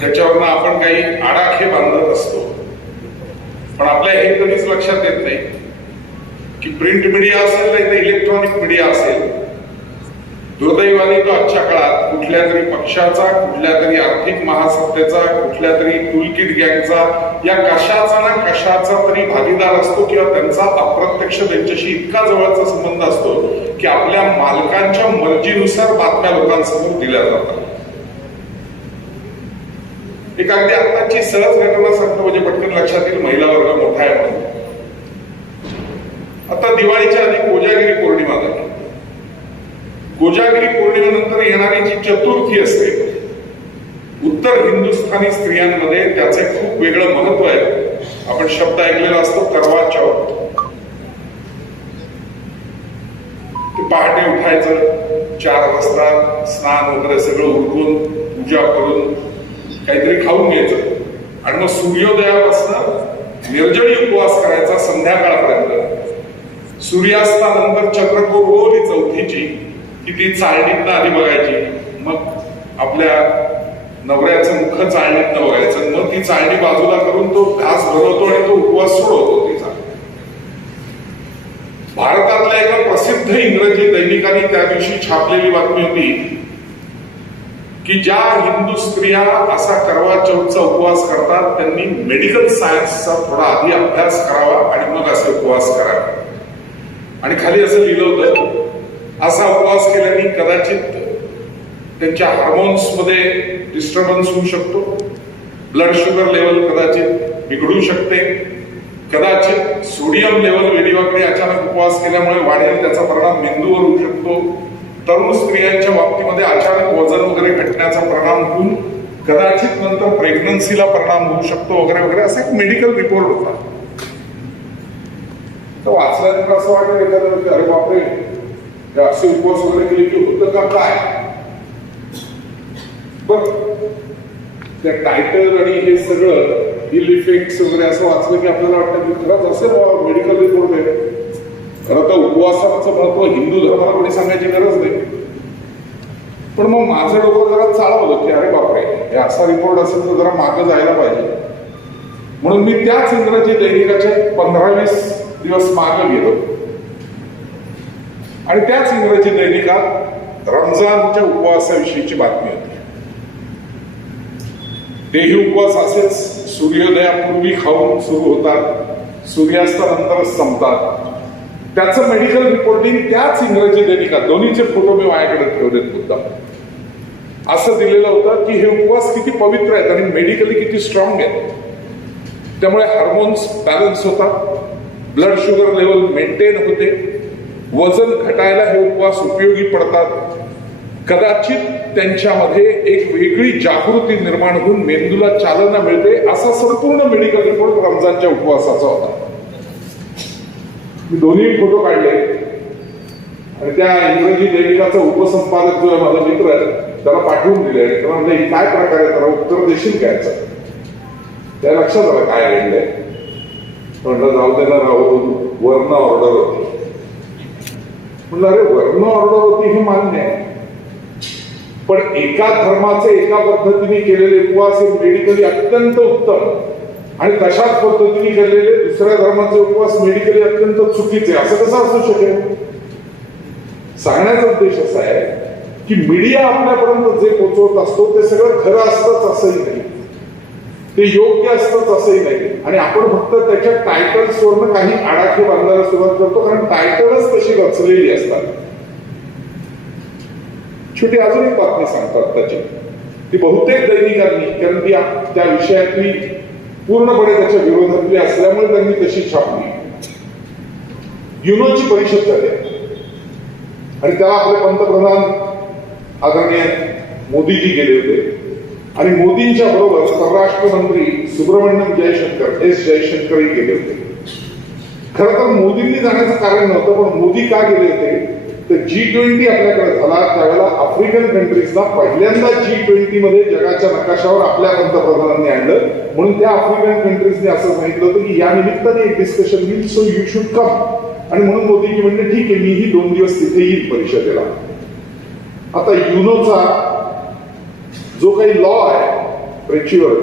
त्याच्यावरनं आपण काही आडाखे बांधत असतो. पण आपल्या हे कधीच लक्षात येत नाही की प्रिंट मीडिया असेल नाही तर इलेक्ट्रॉनिक मीडिया असेल दुर्दैवाने तो आजच्या काळात कुठल्या तरी पक्षाचा कुठल्या तरी आर्थिक महासत्तेचा कुठल्या तरी टूलकिट गँगचा या कशाचा ना कशाचा तरी भागीदार असतो किंवा त्यांचा अप्रत्यक्ष त्यांच्याशी इतका जवळचा संबंध असतो की आपल्या मालकांच्या मर्जीनुसार बातम्या लोकांसमोर दिल्या जातात. एक अगदी आत्ताची सहज घटना सांगतो म्हणजे पटकन लक्षात येईल महिला वर्ग मोठा आहे म्हणून. आता दिवाळीच्या आधी कोजागिरी पौर्णिमा झाली. कोजागिरी पौर्णिमेनंतर येणारी जी चतुर्थी असते उत्तर हिंदुस्थानी स्त्रियांमध्ये त्याचे खूप वेगळं महत्त्व आहे. आपण शब्द ऐकलेला असतो करवा चौथ. ते पहाटे उठायचं चार वाजता स्नान वगैरे सगळं उरकून पूजा करून काहीतरी खाऊन घ्यायचं. आणि मग सूर्योदयापासून निर्जळी उपवास करायचा संध्याकाळपर्यंत. सूर्यास्तानंतर चंद्रकोर चौथीची की ती चाळणीतनं आधी बघायची. मग आपल्या नवऱ्याचं मुख चाळणीतनं बघायचं मग ती चाळणी बाजूला करून तो घास भरवतो आणि तो उपवास सोडवतो तिचा. भारतातल्या एका प्रसिद्ध इंग्रजी दैनिकाने त्या दिवशी छापलेली बातमी होती की ज्या हिंदू स्त्रिया असा करवा चौथचा उपवास करतात त्यांनी मेडिकल सायन्सचा थोडा आधी अभ्यास करावा आणि मग असे उपवास करावे. आणि खाली असं लिहिलं होतं असा उपवास केल्याने कदाचित त्यांच्या हार्मोन्समध्ये डिस्टर्बन्स होऊ शकतो ब्लड शुगर लेवल कदाचित बिघडू शकते कदाचित सोडियम लेवल वेडीवाकडे अचानक उपवास केल्यामुळे वाढेल त्याचा परिणाम मेंदूवर होऊ शकतो तरुण स्त्रियांच्या बाबतीमध्ये अचानक वजन वगैरे घटण्याचा परिणाम होऊन कदाचित नंतर प्रेग्नन्सीला परिणाम होऊ शकतो वगैरे वगैरे असा एक मेडिकल रिपोर्ट होता. तर वाचल्यानंतर असं वाटलं एखाद्या अरे बापरे असे उपवास वगैरे केले की होतं का काय? बर त्या टायटल आणि हे सगळं इल इफेक्ट वगैरे असं वाचलं की आपल्याला वाटतं की खरंच असेल मेडिकल रिपोर्ट आहे खरं तर उपवासाचं महत्त्व हिंदू धर्माला कोणी सांगायची गरज नाही. पण मग माझं डोकं जरा चालवलं की अरे बापरे हे असा रिपोर्ट असेल तर जरा मागं जायला पाहिजे. म्हणून मी त्याच इंग्रजी दैनिकाचे पंधरा वीस दिवस मागे गेलो. आणि त्याच इंग्रजी दैनिकात रमजानच्या उपवासाविषयीची बातमी होती. तेही उपवास असेच सूर्योदयापूर्वी खाऊन सुरू होतात सूर्यास्तानंतरच संपतात. त्याचं मेडिकल रिपोर्टिंग त्याच इंग्रजी दैनिकात दोन्हीचे फोटो मी माझ्याकडे ठेवलेत मुद्दा असं दिलेलं होतं की हे उपवास किती पवित्र आहेत आणि मेडिकली किती स्ट्रॉंग आहेत. त्यामुळे हार्मोन्स बॅलन्स होतात. ब्लड शुगर लेवल मेंटेन होते. वजन घटायला हे उपवास उपयोगी पडतात. कदाचित त्यांच्यामध्ये एक वेगळी जागृती निर्माण होऊन मेंदूला चालना मिळते असा संपूर्ण मेडिकल रिपोर्ट रमजानच्या उपवासाचा होता. मी दोन्ही फोटो काढले. आणि त्या इंग्रजी दैनिकाचा उपसंपादक जो आहे माझा मित्र आहे त्याला पाठवून दिले. आणि त्याला म्हणजे काय प्रकार आहे? त्याला उत्तर देशील काय त्या लक्षात आलं काय घडलंय म्हणलं जाऊ दे ना वर्ण ऑर्डर होती. म्हणलं अरे वर्ण ऑर्डर होती हे मान्य आहे. पण एका धर्माचे एका पद्धतीने केलेले उपवास हे मेडिकली अत्यंत उत्तम. आणि तशाच पद्धतीने केलेले दुसऱ्या धर्माचे उपवास मेडिकली अत्यंत चुकीचे असं कसं असू शकेल? सांगण्याचा उद्देश असा आहे की मीडिया आपल्यापर्यंत जे पोहोचवत असतो ते सगळं खरं असतंच असंही नाही. ते योग्य असतंच असंही नाही. आणि आपण फक्त त्याच्या टायटल्सवरनं काही आडाखे बांधायला सुरुवात करतो कारण टायटलच तशी रचलेली असतात. छोटी अजून एक बातमी सांगतात त्याची ती बहुतेक दैनिकांनी कारण ती त्या विषयातली पूर्णपणे त्याच्या विरोधातली असल्यामुळे त्यांनी तशी छापली युनोची परिषद झाली. आणि त्याला आपले पंतप्रधान आदरणीय मोदीजी गेले होते. आणि मोदींच्या बरोबर परराष्ट्र मंत्री सुब्रमण्यम जयशंकर एस जयशंकरही गेले होते. खर तर मोदींनी जाण्याचं कारण नव्हतं पण मोदी का गेले होते? तर जी ट्वेंटी आपल्याकडे झाला त्यावेळेस आफ्रिकन कंट्रीजला पहिल्यांदा जी ट्वेंटी मध्ये जगाच्या नकाशावर आपल्या पंतप्रधानांनी आणलं. म्हणून त्या आफ्रिकन कंट्रीजने असं सांगितलं होतं की या निमित्ताने एक डिस्कशन होईल सो यू शुड कम आणि म्हणून मोदीजी म्हणले ठीक आहे मीही दोन दिवस तिथे येईल परिषदेला. आता युनोचा जो काही लॉ आहे प्रेक्षीवर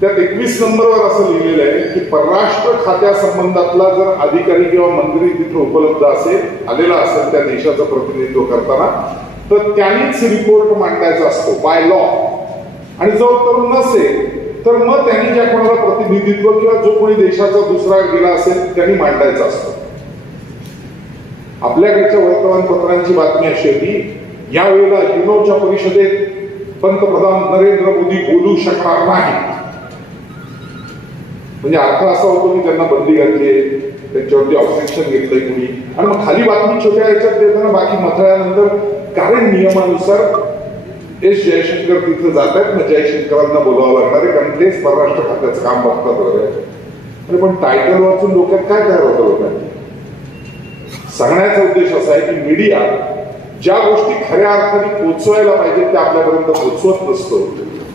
त्यात एकवीस नंबरवर असं लिहिलेलं आहे की परराष्ट्र खात्यासंबंधातला जर अधिकारी किंवा मंत्री तिथे उपलब्ध असेल आलेला असेल त्या देशाचं प्रतिनिधित्व करताना तर त्यांनीच रिपोर्ट मांडायचा असतो बाय लॉ आणि जर तर नसेल तर मग त्यांनी ज्या कोणाला प्रतिनिधित्व किंवा जो कोणी देशाचा दुसरा गेला असेल त्यांनी मांडायचा असतो. आपल्याकडच्या वर्तमानपत्रांची बातमी अशी होती यावेळेला युनोच्या परिषदेत पंतप्रधान नरेंद्र मोदी बोलू शकणार नाही. म्हणजे अर्थ असा होतो की त्यांना बंदी घातली त्यांच्यावरती ऑब्जेक्शन घेतलंय कुणी. आणि मग खाली बातमी छोट्या याच्यात देताना बाकी मथळ्यानंतर कारण नियमानुसार एस जयशंकर जात जातात मग जयशंकरांना बोलावं लागणार आहे कारण तेच परराष्ट्र खात्याचं काम बघतात वगैरे. अरे पण टायटल वाचून डोक्यात काय तयार होतं लोकांनी सांगण्याचा उद्देश असा आहे की मीडिया ज्या गोष्टी खऱ्या अर्थाने पोचवायला पाहिजे त्या आपल्यापर्यंत पोचवत नसतो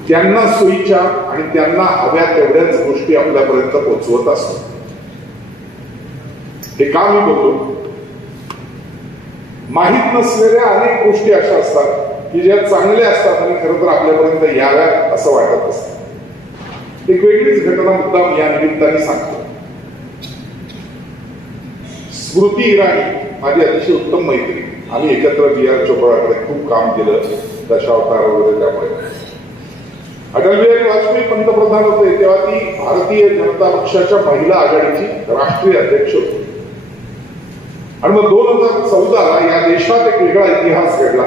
त्यांना सोयीच्या आणि त्यांना हव्या तेवढ्याच गोष्टी आपल्यापर्यंत पोचवत असतो. हे का मी बोलतो माहीत नसलेल्या अनेक गोष्टी अशा असतात की ज्या चांगल्या असतात आणि खरं तर आपल्यापर्यंत याव्या असं वाटत असत. एक वेगळीच घटना मुद्दाम या निमित्ताने सांगतो. स्मृती इराणी माझी अतिशय उत्तम मैत्री. आम्ही एकत्र बी आर चोपडाकडे खूप काम केलं दशावतार वगैरे त्यामुळे. अटल बिहारी वाजपेयी पंतप्रधान होते तेव्हा ती भारतीय जनता पक्षाच्या महिला आघाडीची राष्ट्रीय अध्यक्ष होती. आणि मग दोन हजार चौदाला या देशात एक वेगळा इतिहास घडला.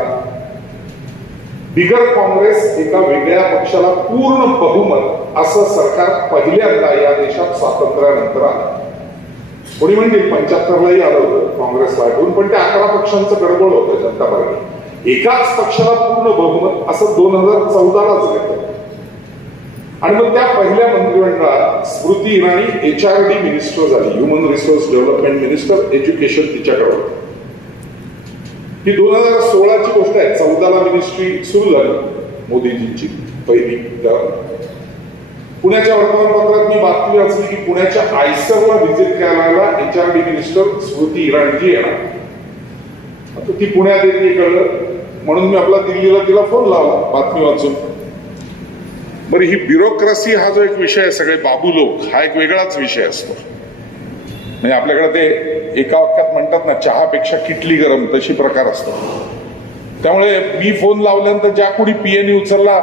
बिगर काँग्रेस एका वेगळ्या पक्षाला पूर्ण बहुमत असं सरकार पहिल्यांदा या देशात स्वातंत्र्यानंतर आलं. कोणी म्हणजे? पंच्याहत्तरलाही आलं होतं काँग्रेसला आठवून पण ते अकरा पक्षांचं गडबड होतं जनता पार्टी एकाच पक्षाला पूर्ण बहुमत असं दोन हजार चौदालाच घेतलं आणि मग त्या पहिल्या मंत्रिमंडळात Smriti Irani H R D minister झाली human resource development minister education तिच्याकडे होतं. ही दोन हजार सोळाची गोष्ट आहे. चौदाला मिनिस्ट्री सुरू झाली मोदीजींची पहिली पुण्याच्या वर्तमानपत्रात मी बातमी वाचली की पुण्याच्या आयसरला व्हिजिट करायला H R D minister Smriti Iraniji येणार. आता ती पुण्यात येते कळलं म्हणून मी आपला दिल्लीला तिला फोन लावला बातमी वाचून. बरं ही ब्युरोक्रेसी हा जो एक विषय आहे सगळे बाबू लोक हा एक वेगळाच विषय असतो. म्हणजे आपल्याकडे ते एका वाक्यात म्हणतात ना चहापेक्षा किटली गरम तशी प्रकार असतो. त्यामुळे मी फोन लावल्यानंतर ज्या कोणी पीएनी उचलला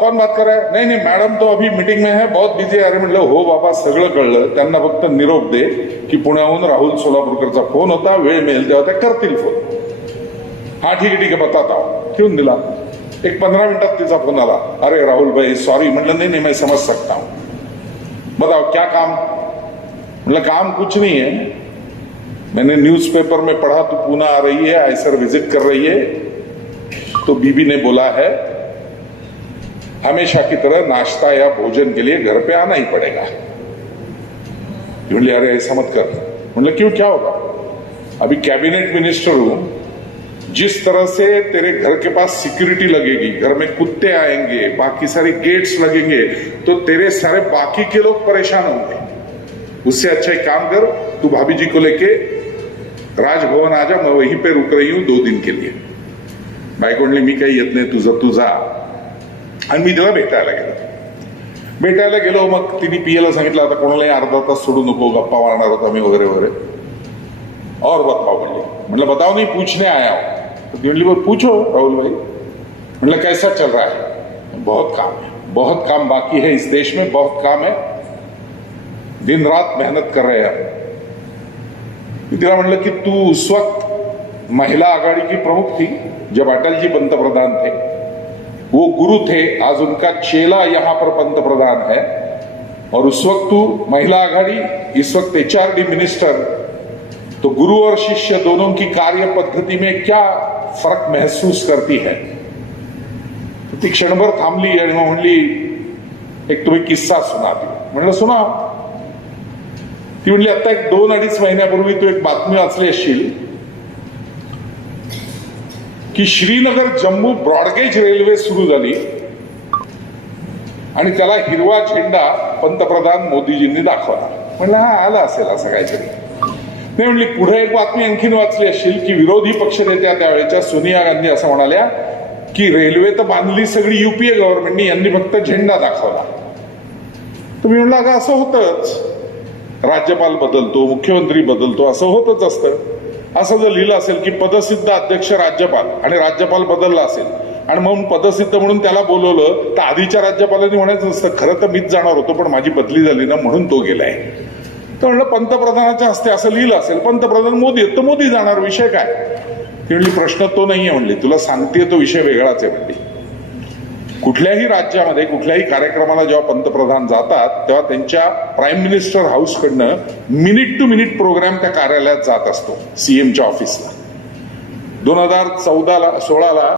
कोण बात कराय? नाही नाही मॅडम तो अभी मीटिंग में है बहुत बिझी आहे. अरे म्हटलं हो बाबा सगळं कळलं. त्यांना फक्त निरोप दे की पुण्याहून राहुल सोलापूरकरचा फोन होता वेळ मिळेल तेव्हा त्या करतील फोन हा ठीक आहे ठीक आहे बताता ठेवून दिला. एक पंधरा मिनिटात तिचा फ़ोन आला। अरे राहुल भाई सॉरी म्हटलं नहीं नहीं, मैं समझ सकता हूँ। बताओ, क्या काम? मतलब काम कुछ नहीं है। मैंने न्यूज़पेपर में पढ़ा तो पूना आ रही है, आयसर विज़िट कर रही है। तो बीबी ने बोला है, हमेशा की तरह नाश्ता या भोजन के लिए घर पे आना ही पड़ेगा। अरे ऐसा मत कर। मतलब क्यों, क्या होगा? अभी कैबिनेट मिनिस्टर हूँ। जिस तरह से तेरे घर के पास सिक्योरिटी लगेगी घर में कुत्ते आएंगे बाकी सारे गेट्स लगेंगे तो तेरे सारे बाकी के लोग परेशान होंगे। उससे अच्छा एक काम कर तू भाभी जी को लेके राजभवन आ जा मैं वहीं पे रुक रही हूं दो दिन के लिए। बायको मी काही येत नाही तुझं तू जा। आणि मी तिला भेटायला गेलो। भेटायला गेलो मग तिने पियाला सांगितलं आता कोणालाही अर्धा तास सोडू नको गप्पा मारणार होता मी वगैरे वगैरे. और बताओ म्हणले म्हटलं बताओ नहीं पूछने आया हूं. तो ती म्हणली पूछो राहुल भाई। म्हटलं कैसा चल रहा है? बहुत काम है, बहुत काम बाकी है इस देश में, बहुत काम है। दिन रात मेहनत कर रहे हैं मी तिला म्हणलं की तू उस वक्त महिला आघाड़ी की प्रमुख थी, जब अटल जी पंतप्रधान थे। वो गुरु थे, आज उनका चेला यहाँ पर पंतप्रधान है। और उस वक्त तू महिला आघाड़ी, इस वक्त एचआरडी मिनिस्टर तो गुरु और शिष्य दोनों की कार्य पद्धति में क्या फर्क महसूस करती है। ती क्षणभर थांबली आणि मग म्हणली एक तुम्ही किस्सा सुना ती म्हणलं सुना. ती म्हणली आता एक दोन अडीच महिन्यापूर्वी तू एक बातमी वाचली असशील की श्रीनगर जम्मू ब्रॉडगेज रेल्वे सुरू झाली आणि त्याला हिरवा झेंडा पंतप्रधान मोदीजींनी दाखवला. म्हणलं हा आला असेल असं काहीतरी. नाही म्हणली पुढे एक बातमी आणखीन वाचली असशील की विरोधी पक्षनेत्या त्यावेळेच्या सोनिया गांधी असं म्हणाल्या की रेल्वे तर बांधली सगळी युपीए गव्हर्नमेंटनी यांनी फक्त झेंडा दाखवला. तुम्ही म्हणला का असं होतच. राज्यपाल बदलतो मुख्यमंत्री बदलतो असं होतच असतं. असं जर लिहिलं असेल की पदसिद्ध अध्यक्ष राज्यपाल आणि राज्यपाल बदलला असेल आणि म्हणून पदसिद्ध म्हणून त्याला बोलवलं तर आधीच्या राज्यपालांनी म्हणायचं नसतं खरं तर मीच जाणार होतो पण माझी बदली झाली ना म्हणून तो गेलाय. तर म्हणलं पंतप्रधानाच्या हस्ते असं लिहिलं असेल. पंतप्रधान मोदी आहेत तर मोदी जाणार. विषय काय? ती म्हणली प्रश्न तो नाही आहे म्हणली. तुला सांगते तो विषय वेगळाच आहे म्हणली. कुठल्याही राज्यामध्ये कुठल्याही कार्यक्रमाला जेव्हा पंतप्रधान जातात तेव्हा त्यांच्या प्राईम मिनिस्टर हाऊसकडनं मिनिट टू मिनिट प्रोग्राम त्या कार्यालयात जात असतो सीएमच्या ऑफिसला. दोन हजार चौदाला सोळाला